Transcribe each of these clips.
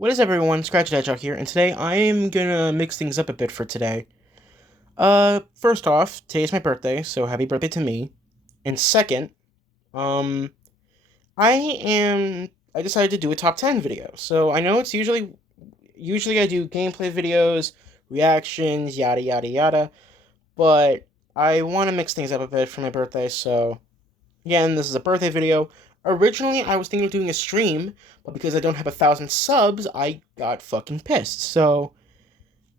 What is everyone? Scratch Hedgehog here, and today I am gonna mix things up a bit for today. First off, today's my birthday, so happy birthday to me. And second, um, I decided to do a top 10 video. So I know it's usually I do gameplay videos, reactions, yada yada yada, but I want to mix things up a bit for my birthday, so again, this is a birthday video. Originally, I was thinking of doing a stream, but because I don't have 1,000 subs, I got fucking pissed. So,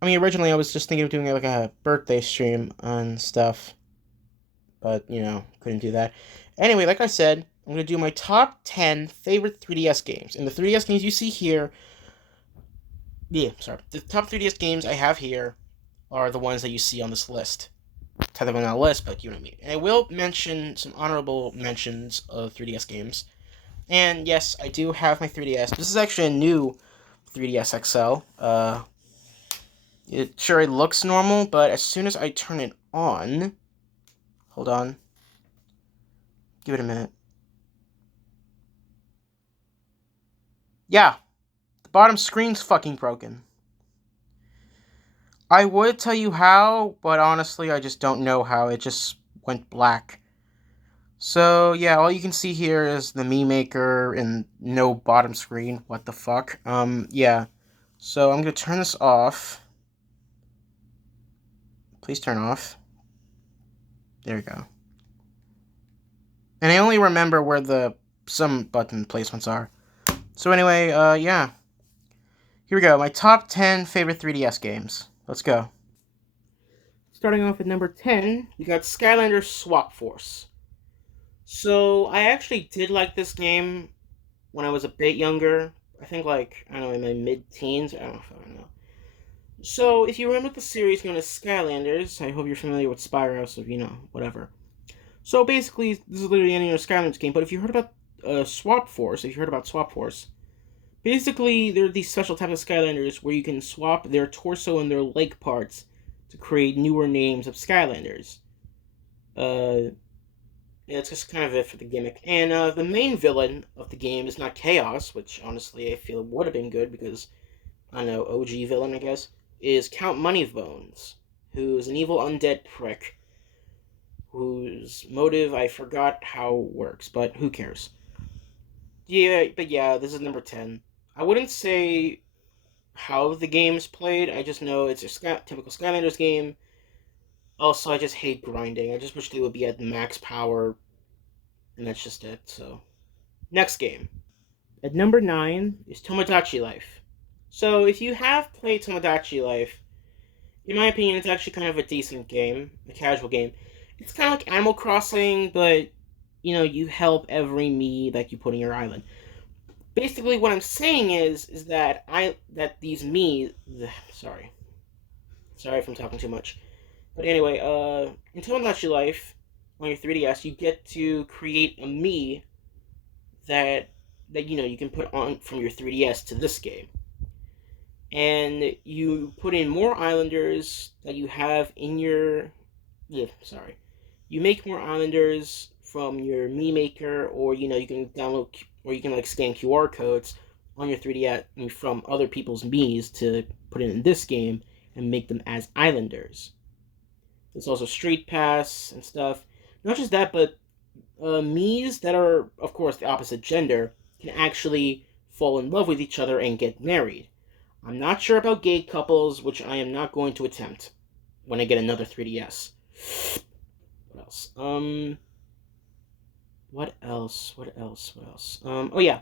I mean, originally I was just thinking of doing like a birthday stream and stuff, but couldn't do that. Anyway, like I said, I'm gonna do my top 10 favorite 3DS games. And the 3DS games you see here, the top 3DS games I have here are the ones that you see on this list. Technically not a list, but you know what I mean. And I will mention some honorable mentions of 3DS games. And yes, I do have my 3DS. This is actually a new 3DS XL. It looks normal, but as soon as I turn it on, hold on, give it a minute. Yeah, the bottom screen's fucking broken. I would tell you how, but honestly, I just don't know how. It just went black. So yeah, all you can see here is the Mii Maker and no bottom screen. What the fuck? Yeah. So I'm gonna turn this off. Please turn off. There we go. And I only remember where some button placements are. So anyway, yeah. Here we go. My top 10 favorite 3DS games. Let's go. Starting off at number 10, we got Skylanders Swap Force. So I actually did like this game when I was a bit younger. I think like, I don't know, in my mid-teens. I don't know. So if you remember the series known as Skylanders, I hope you're familiar with Spyro, so whatever. So basically, this is literally any other Skylanders game, but if you heard about Swap Force, basically there are these special types of Skylanders where you can swap their torso and their leg parts to create newer names of Skylanders. Yeah, that's just kind of it for the gimmick. And the main villain of the game is not Chaos, which honestly I feel would have been good because, I don't know, OG villain, I guess, is Count Moneybones, who's an evil undead prick whose motive I forgot how works, but who cares? Yeah, but yeah, this is number 10. I wouldn't say how the game's played, I just know it's a typical Skylanders game. Also, I just hate grinding. I just wish they would be at max power, and that's just it, so. Next game. At number 9 is Tomodachi Life. So, if you have played Tomodachi Life, in my opinion, it's actually kind of a decent game, a casual game. It's kind of like Animal Crossing, but, you help every Mii that you put in your island. Basically, what I'm saying is that these Mii... Sorry if I'm talking too much. But anyway, in Tomodachi Life, on your 3DS, you get to create a Mii that you can put on from your 3DS to this game. And you put in more islanders that you have in your... You make more islanders from your Mii Maker, or, you can download, or you can, scan QR codes on your 3DS from other people's Miis to put in this game and make them as islanders. There's also Street Pass and stuff. Not just that, but Miis that are, of course, the opposite gender can actually fall in love with each other and get married. I'm not sure about gay couples, which I am not going to attempt when I get another 3DS. What else? What else? Oh yeah.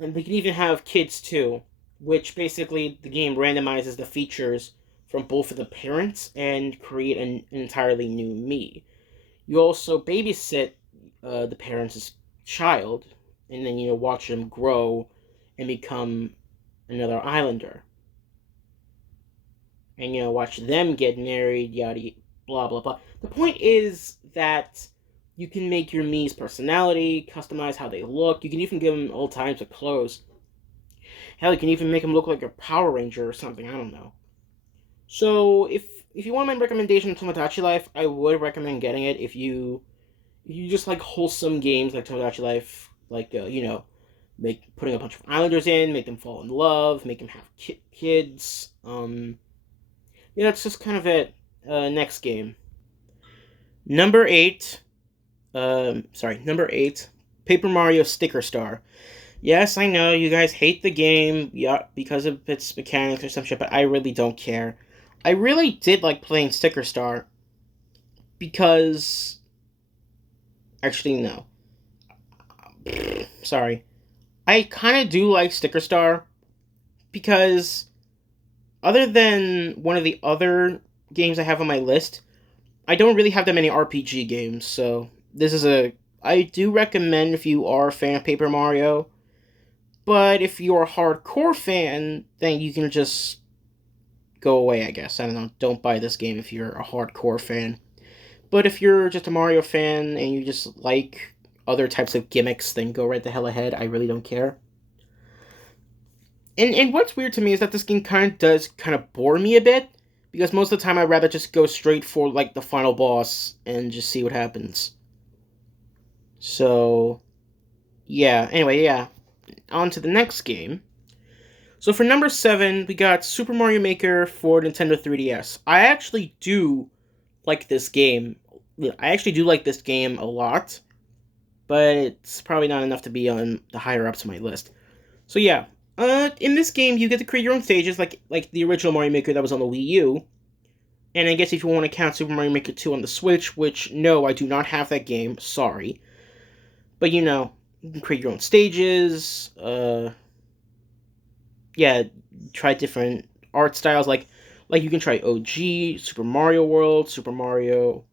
And they can even have kids too, which basically the game randomizes the features from both of the parents and create an entirely new Mii. You also babysit the parents' child, and then watch them grow and become another islander, and watch them get married, yada blah blah blah. The point is that you can make your Mii's personality, customize how they look. You can even give them all types of clothes. Hell, you can even make them look like a Power Ranger or something. I don't know. So if you want my recommendation of Tomodachi Life, I would recommend getting it if you just like wholesome games like Tomodachi Life, like putting a bunch of islanders in, make them fall in love, make them have kids. That's just kind of it. Next game. Number 8. Number 8. Paper Mario Sticker Star. Yes, I know you guys hate the game, yeah, because of its mechanics or some shit, but I really don't care. I really did like playing Sticker Star because actually no. Sorry. I kind of do like Sticker Star because other than one of the other games I have on my list, I don't really have that many RPG games, so this is I do recommend if you are a fan of Paper Mario, but if you're a hardcore fan, then you can just go away, I guess. I don't know, don't buy this game if you're a hardcore fan. But if you're just a Mario fan and you just like other types of gimmicks, then go right the hell ahead. I really don't care. And what's weird to me is that this game does bore me a bit, because most of the time I'd rather just go straight for like the final boss and just see what happens. So yeah, anyway, yeah. On to the next game. So for number 7, we got Super Mario Maker for Nintendo 3DS. I actually do like this game. I actually do like this game a lot, but it's probably not enough to be on the higher ups of my list. So yeah, in this game you get to create your own stages, like the original Mario Maker that was on the Wii U. And I guess if you want to count Super Mario Maker 2 on the Switch, which no, I do not have that game. Sorry, but you can create your own stages. Yeah, try different art styles, like you can try OG, Super Mario World, Super Mario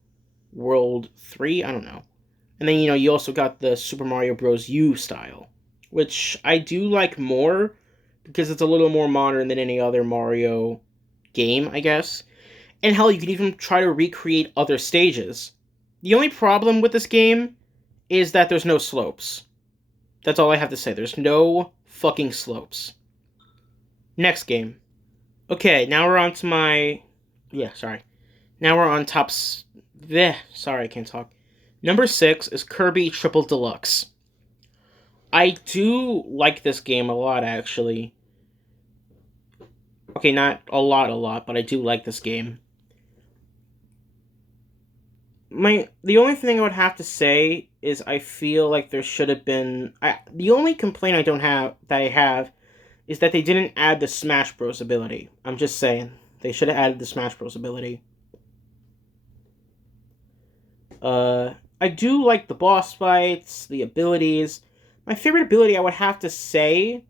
World 3, I don't know. And then, you also got the Super Mario Bros. U style, which I do like more because it's a little more modern than any other Mario game, I guess. And hell, you can even try to recreate other stages. The only problem with this game is that there's no slopes. That's all I have to say. There's no fucking slopes. Next game. Okay, now we're on to my... Yeah, sorry. Now we're on Sorry, I can't talk. Number 6 is Kirby Triple Deluxe. I do like this game a lot, actually. Okay, not a lot, but I do like this game. The only thing I would have to say is I feel like there should have been... the only complaint I have is that they didn't add the Smash Bros. Ability. I'm just saying. They should have added the Smash Bros. Ability. I do like the boss fights, the abilities. My favorite ability, I would have to say,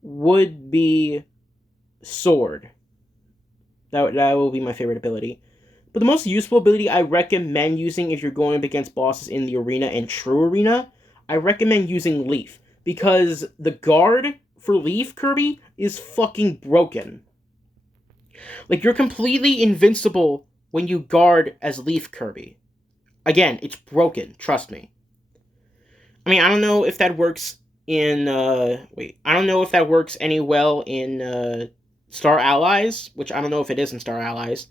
would be Sword. That will be my favorite ability. But the most useful ability I recommend using if you're going up against bosses in the arena and True Arena, I recommend using Leaf. Because the guard for Leaf Kirby is fucking broken. Like, you're completely invincible when you guard as Leaf Kirby. Again, it's broken, trust me. I mean, I don't know if that works in, I don't know if that works any well in, Star Allies, which I don't know if it is in Star Allies.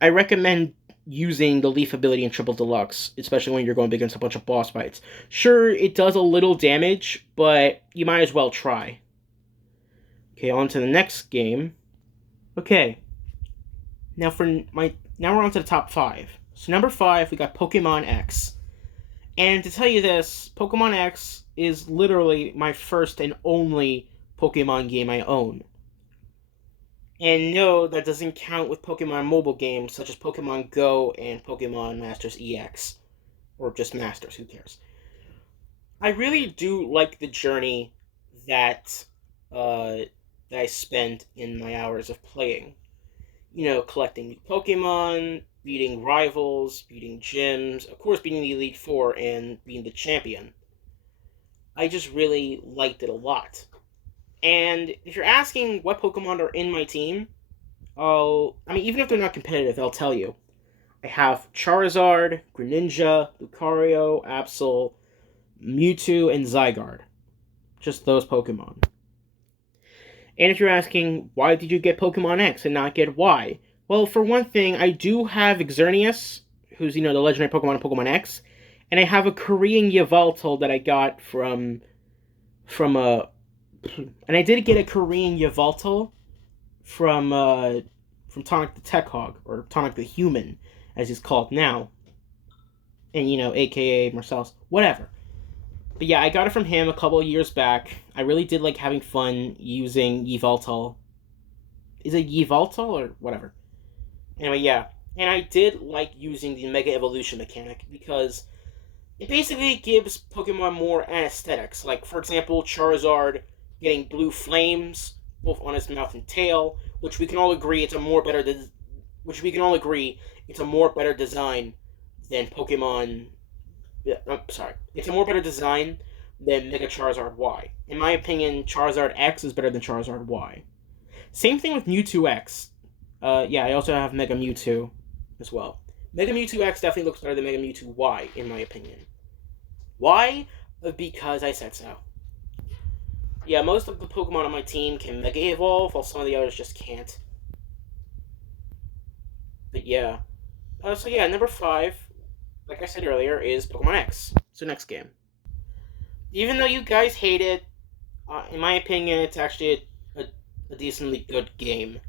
I recommend using the Leaf ability in Triple Deluxe, especially when you're going against a bunch of boss fights. Sure, it does a little damage, but you might as well try. Okay, on to the next game. Okay. Now we're on to the top 5. So number 5, we got Pokemon X. And to tell you this, Pokemon X is literally my first and only Pokemon game I own. And no, that doesn't count with Pokemon mobile games such as Pokemon Go and Pokemon Masters EX. Or just Masters, who cares? I really do like the journey that I spent in my hours of playing. Collecting new Pokemon, beating rivals, beating gyms, of course beating the Elite Four, and being the champion. I just really liked it a lot. And if you're asking what Pokemon are in my team, even if they're not competitive, I'll tell you. I have Charizard, Greninja, Lucario, Absol, Mewtwo, and Zygarde. Just those Pokemon. And if you're asking, why did you get Pokemon X and not get Y? Well, for one thing, I do have Xerneas, who's, the legendary Pokemon in Pokemon X, and I have a Korean Yveltal that I got from from and I did get a Korean Yveltal from Tonic the Tech Hog, or Tonic the Human, as he's called now, and AKA Marcellus, whatever. But yeah, I got it from him a couple of years back. I really did like having fun using Yveltal. Is it Yveltal or whatever? Anyway, yeah. And I did like using the Mega Evolution mechanic because it basically gives Pokemon more aesthetics. Like, for example, Charizard getting blue flames both on his mouth and tail, which we can all agree it's a more better design than Pokemon. Yeah, I'm sorry, it's a more better design than Mega Charizard Y. In my opinion, Charizard X is better than Charizard Y. Same thing with Mewtwo X. Yeah, I also have Mega Mewtwo as well. Mega Mewtwo X definitely looks better than Mega Mewtwo Y, in my opinion. Why? Because I said so. Yeah, most of the Pokemon on my team can Mega Evolve, while some of the others just can't. But yeah. So yeah, number 5, like I said earlier, is Pokemon X. So next game. Even though you guys hate it, in my opinion, it's actually a decently good game.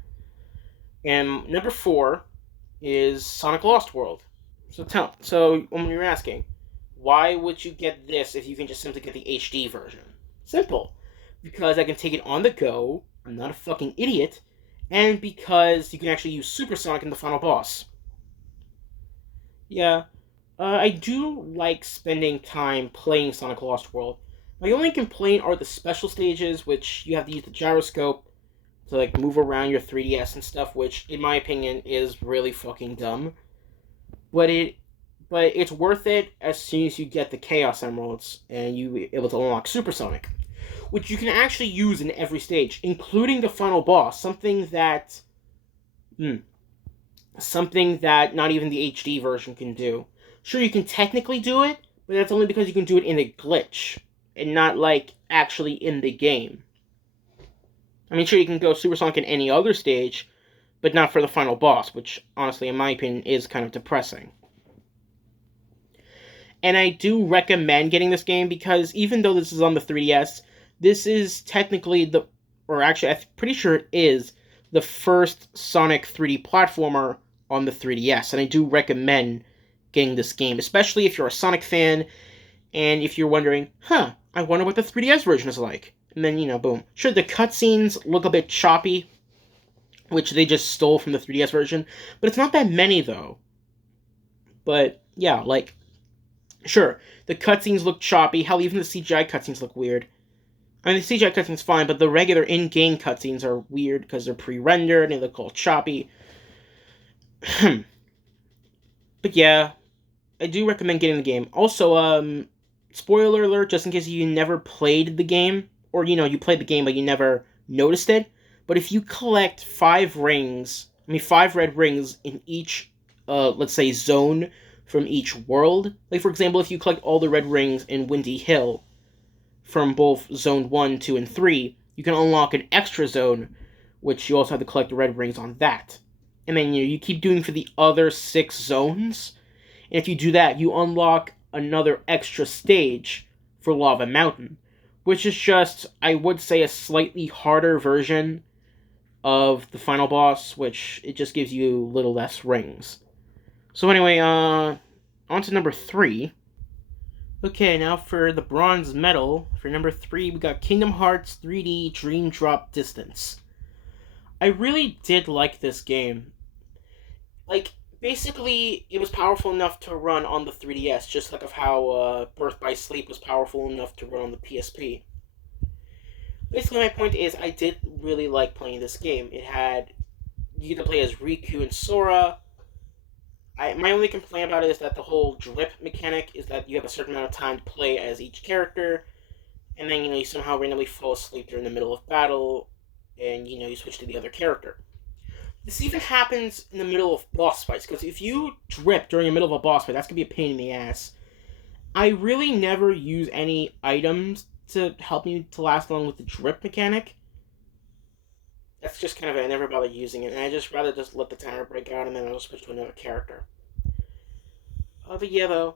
And number 4 is Sonic Lost World. So when you're asking, why would you get this if you can just simply get the HD version? Simple. Because I can take it on the go, I'm not a fucking idiot, and because you can actually use Super Sonic in the final boss. Yeah, I do like spending time playing Sonic Lost World. My only complaint are the special stages, which you have to use the gyroscope to like move around your 3DS and stuff, which in my opinion is really fucking dumb. But it's worth it as soon as you get the Chaos Emeralds and you able to unlock Supersonic, which you can actually use in every stage, including the final boss. Something that not even the HD version can do. Sure, you can technically do it, but that's only because you can do it in a glitch and not like actually in the game. I mean, sure, you can go Supersonic in any other stage, but not for the final boss, which honestly, in my opinion, is kind of depressing. And I do recommend getting this game because even though this is on the 3DS, this is technically or actually, I'm pretty sure it is the first Sonic 3D platformer on the 3DS. And I do recommend getting this game, especially if you're a Sonic fan and if you're wondering, I wonder what the 3DS version is like. And then, boom. Sure, the cutscenes look a bit choppy, which they just stole from the 3DS version, but it's not that many, though. But, yeah, like, sure, the cutscenes look choppy. Hell, even the CGI cutscenes look weird. I mean, the CGI cutscenes fine, but the regular in-game cutscenes are weird because they're pre-rendered and they look all choppy. But yeah, I do recommend getting the game. Also, spoiler alert, just in case you never played the game, or you played the game but you never noticed it. But if you collect 5 red rings in each, let's say, zone from each world. Like, for example, if you collect all the red rings in Windy Hill from both Zone 1, 2, and 3, you can unlock an extra zone, which you also have to collect the red rings on that. And then, you keep doing for the other 6 zones. And if you do that, you unlock another extra stage for Lava Mountain, which is just, I would say, a slightly harder version of the final boss, which it just gives you a little less rings. So anyway, on to number 3. Okay, now for the bronze medal, for number 3, we got Kingdom Hearts 3D Dream Drop Distance. I really did like this game. Like, basically, it was powerful enough to run on the 3DS, just like of how Birth by Sleep was powerful enough to run on the PSP. Basically, my point is, I did really like playing this game. You get to play as Riku and Sora. My only complaint about it is that the whole drip mechanic is that you have a certain amount of time to play as each character, and then, you somehow randomly fall asleep during the middle of battle, and, you switch to the other character. This even happens in the middle of boss fights, because if you drip during the middle of a boss fight, that's going to be a pain in the ass. I really never use any items to help me to last long with the drip mechanic. That's just kind of it. I never bother using it, and I just rather just let the timer break out, and then I'll switch to another character. But yeah, though,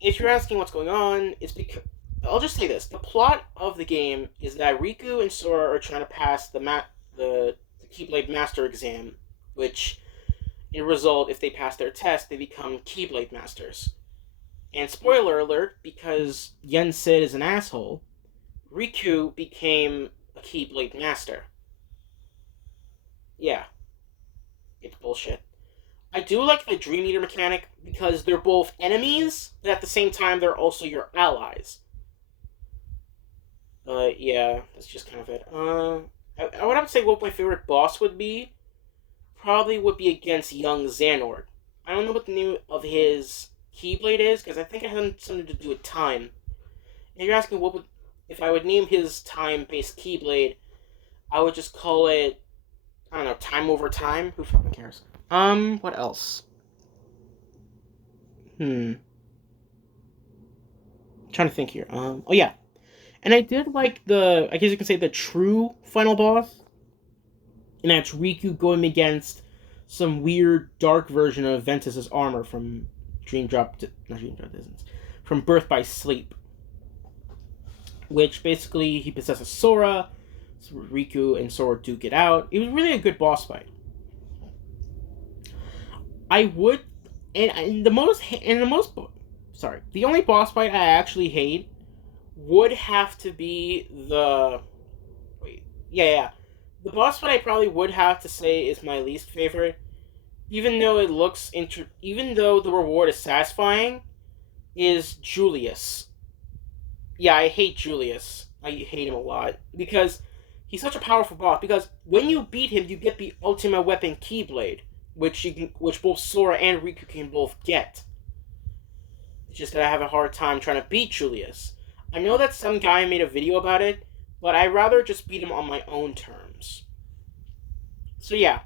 if you're asking what's going on, it's because I'll just say this: the plot of the game is that Riku and Sora are trying to pass the Keyblade Master exam, which, in result, if they pass their test, they become Keyblade Masters. And spoiler alert, because Yen Sid is an asshole, Riku became a Keyblade Master. Yeah, it's bullshit. I do like the Dream Eater mechanic because they're both enemies, but at the same time they're also your allies. Yeah, that's just kind of it. I would have to say what my favorite boss would be. Probably would be against young Xehanort. I don't know what the name of his Keyblade is because I think it has something to do with time. If you're asking what would if I would name his time-based Keyblade, I would just call it, I don't know, Time Over Time. Who fucking cares? What else? I'm trying to think here. Oh yeah, and I did like I guess you can say the true final boss, and that's Riku going against some weird dark version of Ventus's armor from not Dream Drop Distance, from Birth by Sleep, which basically he possesses Sora. So Riku and Sora duke it out. It was really a good boss fight. I would, and the only boss fight I actually hate would have to be the boss fight I probably would have to say is my least favorite, even though even though the reward is satisfying, is Julius. Yeah, I hate Julius. I hate him a lot because he's such a powerful boss. Because when you beat him, you get the ultimate weapon Keyblade, which both Sora and Riku can both get. It's just that I have a hard time trying to beat Julius. I know that some guy made a video about it, but I'd rather just beat him on my own terms. So yeah,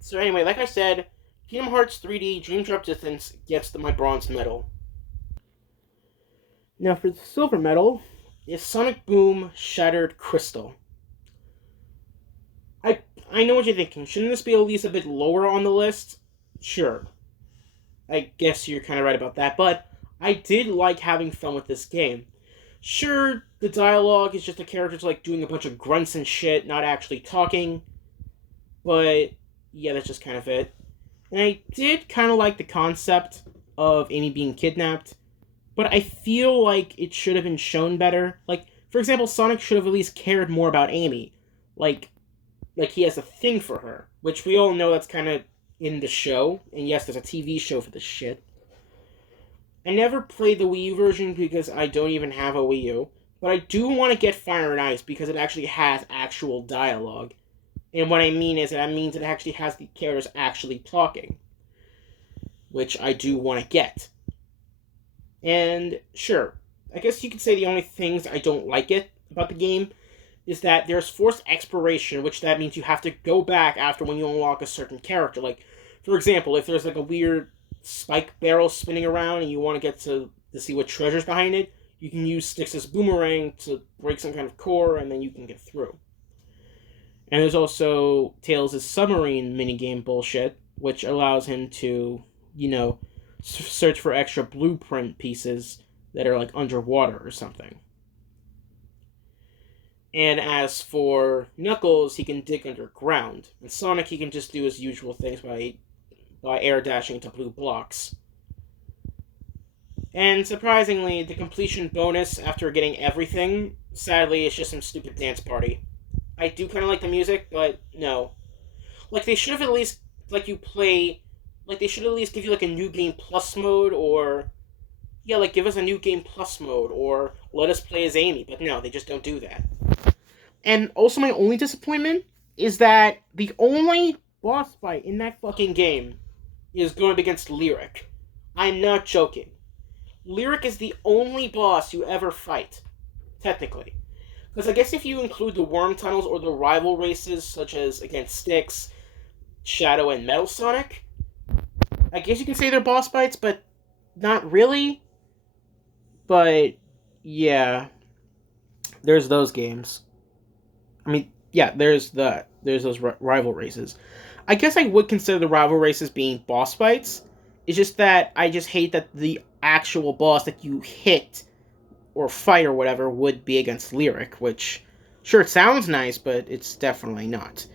so anyway, like I said, Kingdom Hearts 3D Dream Drop Distance gets my bronze medal. Now for the silver medal is Sonic Boom Shattered Crystal. I know what you're thinking. Shouldn't this be at least a bit lower on the list? Sure. I guess you're kind of right about that, but I did like having fun with this game. Sure, the dialogue is just the characters like doing a bunch of grunts and shit, not actually talking, but yeah, that's just kind of it. And I did kind of like the concept of Amy being kidnapped, but I feel like it should have been shown better. Like, for example, Sonic should have at least cared more about Amy. Like he has a thing for her, which we all know that's kind of in the show. And yes, there's a TV show for this shit. I never played the Wii U version because I don't even have a Wii U, but I do want to get Fire and Ice because it actually has actual dialogue. And what I mean is that means it actually has the characters actually talking, which I do want to get. And sure, I guess you could say the only things I don't like about the game is that there's forced exploration, which that means you have to go back after when you unlock a certain character. Like, for example, if there's like a weird spike barrel spinning around and you want to get to see what treasure's behind it, you can use Styx's boomerang to break some kind of core, and then you can get through. And there's also Tails' submarine minigame bullshit, which allows him to, search for extra blueprint pieces that are like underwater or something. And as for Knuckles, he can dig underground. And Sonic, he can just do his usual things by air dashing into blue blocks. And surprisingly, the completion bonus after getting everything, sadly, is just some stupid dance party. I do kind of like the music, but no. Like, they should have at least, they should at least give you, like, a New Game Plus mode, or, give us a New Game Plus mode, or let us play as Amy, but no, they just don't do that. And also my only disappointment is that the only boss fight in that fucking game is going up against Lyric. I'm not joking. Lyric is the only boss you ever fight, technically. Because I guess if you include the worm tunnels or the rival races, such as against Styx, Shadow, and Metal Sonic, I guess you can say they're boss fights, but not really. But, yeah. There's those games. I mean, yeah, there's those rival races. I guess I would consider the rival races being boss fights. It's just that I just hate that the actual boss that you hit or fight or whatever would be against Lyric, which, sure, it sounds nice, but it's definitely not.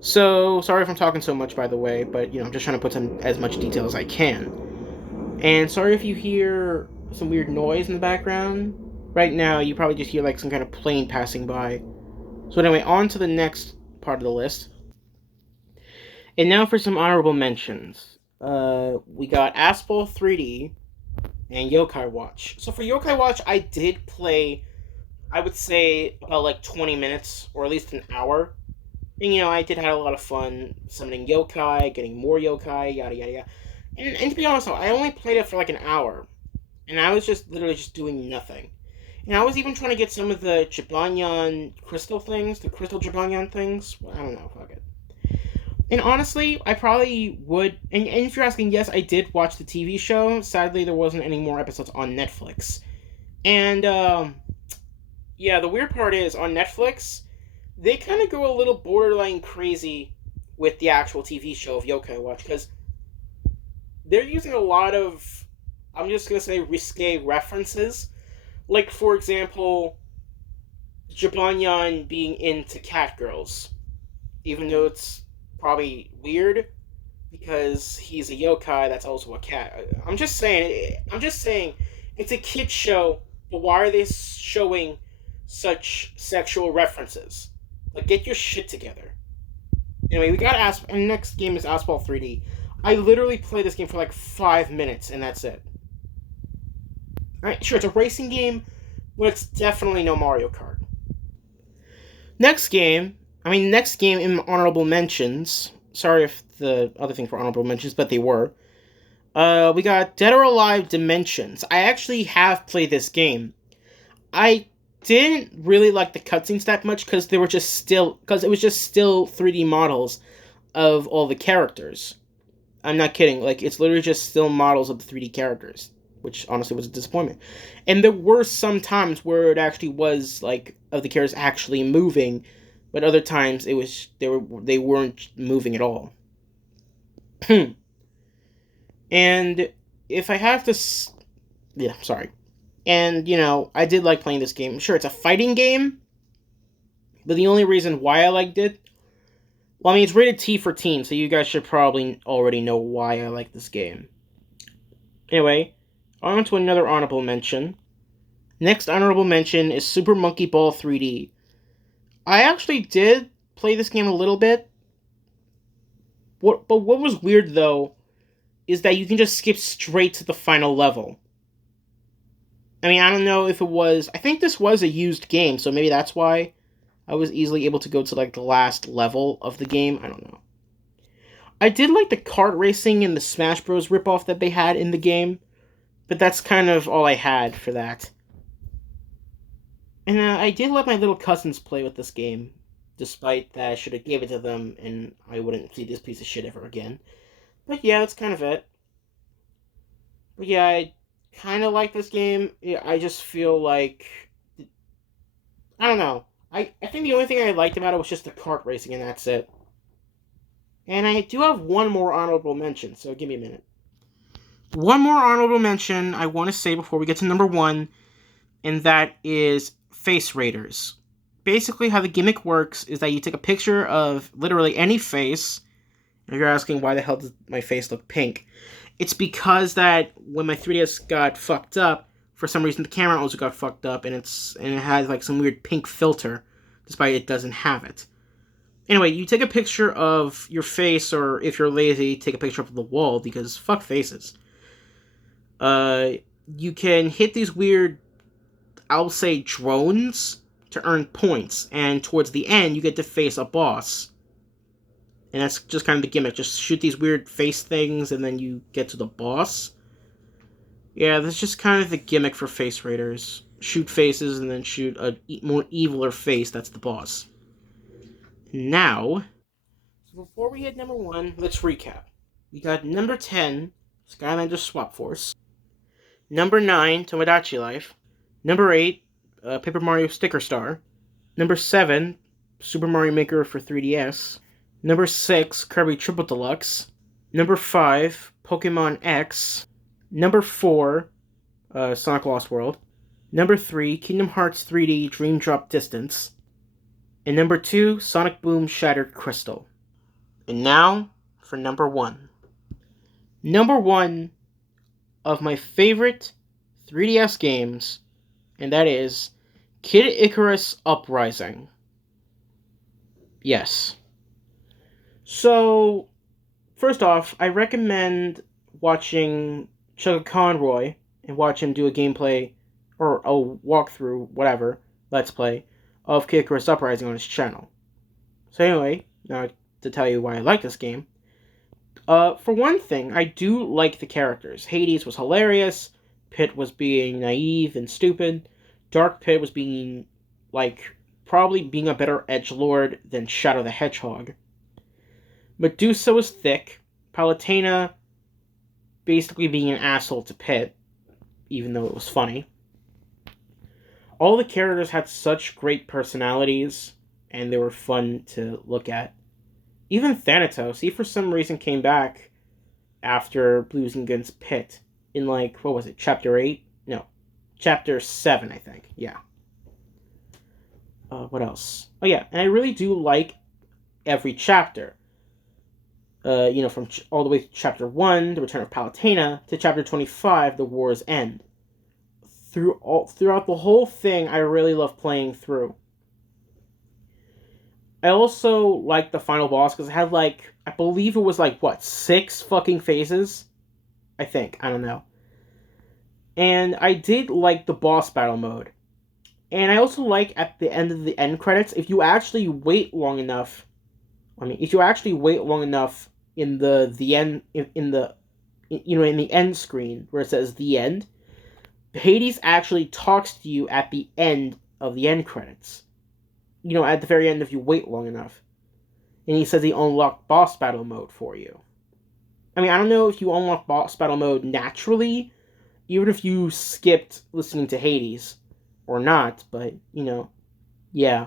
So, sorry if I'm talking so much, by the way, but, I'm just trying to put some as much detail as I can. And sorry if you hear some weird noise in the background. Right now, you probably just hear, like, some kind of plane passing by. So anyway, on to the next part of the list. And now for some honorable mentions. We got Asphalt 3D and Yokai Watch. So for Yokai Watch, I did play, I would say, about like 20 minutes, or at least an hour. And, I did have a lot of fun summoning yokai, getting more yokai, yada yada yada. And to be honest, though, I only played it for like an hour. And I was just literally just doing nothing. And I was even trying to get some of the Jibanyan crystal things, the crystal Jibanyan things. Well, I don't know, fuck it. And honestly, I probably would. And if you're asking, yes, I did watch the TV show. Sadly, there wasn't any more episodes on Netflix. And, yeah, the weird part is, on Netflix, they kind of go a little borderline crazy with the actual TV show of Yokai Watch, because they're using a lot of, I'm just going to say, risque references. Like, for example, Jibanyan being into cat girls. Even though it's probably weird, because he's a yokai that's also a cat. I'm just saying, it's a kid show, but why are they showing such sexual references? Like, get your shit together. Anyway, we got and next game is Asphalt 3D. I literally played this game for like 5 minutes, and that's it. Alright, sure, it's a racing game, but it's definitely no Mario Kart. Next game in honorable mentions. Sorry if the other things were honorable mentions, but they were. We got Dead or Alive Dimensions. I actually have played this game. I didn't really like the cutscenes that much because it was just still 3D models of all the characters. I'm not kidding. Like, it's literally just still models of the 3D characters, which honestly was a disappointment. And there were some times where it actually was like of the characters actually moving, but other times it was they weren't moving at all. And if I have to, yeah, sorry. And I did like playing this game. Sure, it's a fighting game, but the only reason why I liked it, well, I mean, it's rated T for teen, so you guys should probably already know why I like this game. Anyway, on to another honorable mention. Next honorable mention is Super Monkey Ball 3D. I actually did play this game a little bit. But what was weird, though, is that you can just skip straight to the final level. I mean, I don't know if it was... I think this was a used game, so maybe that's why I was easily able to go to, like, the last level of the game. I don't know. I did like the kart racing and the Smash Bros. Ripoff that they had in the game, but that's kind of all I had for that. And I did let my little cousins play with this game, despite that I should have gave it to them and I wouldn't see this piece of shit ever again. But yeah, that's kind of it. But yeah, I kind of like this game. Yeah, I just feel like... I don't know. I think the only thing I liked about it was just the kart racing, and that's it. And I do have one more honorable mention, so give me a minute. One more honorable mention I want to say before we get to number one, and that is Face Raiders. Basically, how the gimmick works is that you take a picture of literally any face. If you're asking why the hell does my face look pink, it's because that when my 3DS got fucked up, for some reason the camera also got fucked up, and it has like some weird pink filter, despite it doesn't have it. Anyway, you take a picture of your face, or if you're lazy, take a picture of the wall, because fuck faces. You can hit these weird, I'll say, drones to earn points, and towards the end, you get to face a boss. And that's just kind of the gimmick. Just shoot these weird face things, and then you get to the boss. Yeah, that's just kind of the gimmick for Face Raiders. Shoot faces, and then shoot a more eviler face, that's the boss. Now, before we hit number one, let's recap. We got number 10, Skylanders Swap Force. Number 9, Tomodachi Life. Number 8, Paper Mario Sticker Star. Number 7, Super Mario Maker for 3DS. Number 6, Kirby Triple Deluxe. Number 5, Pokemon X. Number 4, Sonic Lost World. Number 3, Kingdom Hearts 3D Dream Drop Distance. And number 2, Sonic Boom Shattered Crystal. And now for number 1. Number 1 of my favorite 3DS games, and that is Kid Icarus Uprising. Yes. So, first off, I recommend watching Chugga Conroy and watch him do a gameplay or a walkthrough, whatever, let's play, of Kid Icarus Uprising on his channel. So anyway, now to tell you why I like this game. For one thing, I do like the characters. Hades was hilarious, Pit was being naive and stupid, Dark Pit was being, probably being a better edgelord than Shadow the Hedgehog. Medusa was thick, Palutena basically being an asshole to Pit, even though it was funny. All the characters had such great personalities, and they were fun to look at. Even Thanatos, he for some reason came back after losing against Pit in, chapter 8? No, chapter 7, I think, yeah. What else? Oh yeah, and I really do like every chapter. From all the way to chapter 1, The Return of Palutena, to chapter 25, The War's End. Throughout the whole thing, I really love playing through. I also like the final boss because it had, I believe it was, 6 fucking phases? I think. I don't know. And I did like the boss battle mode. And I also like at the end of the end credits, if you actually wait long enough, in the end, in the end screen where it says the end, Hades actually talks to you at the end of the end credits. At the very end if you wait long enough. And he says he unlocked boss battle mode for you. I don't know if you unlock boss battle mode naturally, even if you skipped listening to Hades, or not, but, yeah.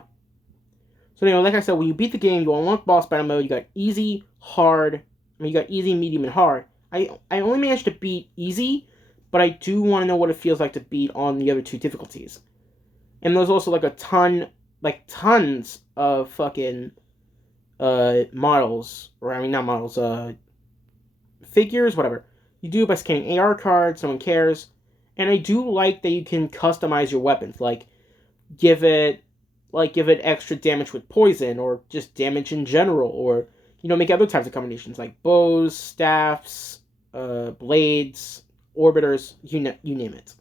So anyway, like I said, when you beat the game, you unlock boss battle mode, you got easy, hard, you got easy, medium, and hard. I only managed to beat easy, but I do want to know what it feels like to beat on the other 2 difficulties. And there's also, tons of fucking, models, or, not models, figures, whatever. You do it by scanning AR cards, no one cares. And I do like that you can customize your weapons, give it extra damage with poison, or just damage in general, or, make other types of combinations, like bows, staffs, blades, orbiters, you name it.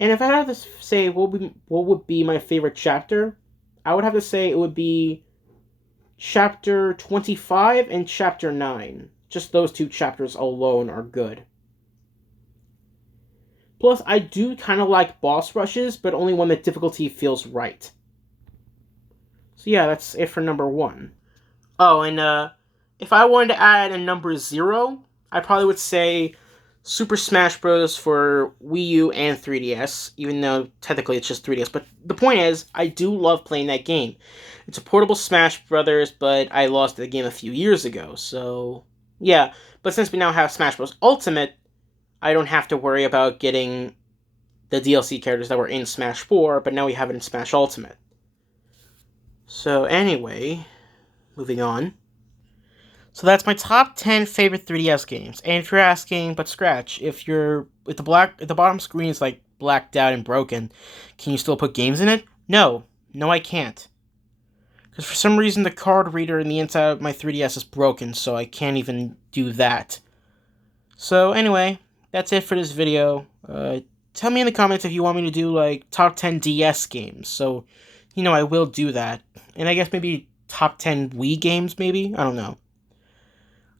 And if I had to say what would be my favorite chapter, I would have to say it would be chapter 25 and chapter 9. Just those 2 chapters alone are good. Plus, I do kind of like boss rushes, but only when the difficulty feels right. So yeah, that's it for number 1. Oh, and if I wanted to add a number 0, I probably would say Super Smash Bros. For Wii U and 3DS, even though technically it's just 3DS. But the point is, I do love playing that game. It's a portable Smash Brothers, but I lost the game a few years ago, so yeah. But since we now have Smash Bros. Ultimate, I don't have to worry about getting the DLC characters that were in Smash 4, but now we have it in Smash Ultimate. So anyway, moving on. So that's my top 10 favorite 3DS games. And if you're asking, but scratch, if the bottom screen is blacked out and broken, can you still put games in it? No, I can't. Because for some reason the card reader in the inside of my 3DS is broken, so I can't even do that. So anyway, that's it for this video. Tell me in the comments if you want me to do top 10 DS games. So, I will do that. And I guess maybe top 10 Wii games, maybe? I don't know.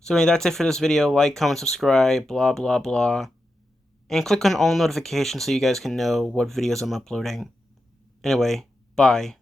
So anyway, that's it for this video. Like, comment, subscribe, blah, blah, blah. And click on all notifications so you guys can know what videos I'm uploading. Anyway, bye.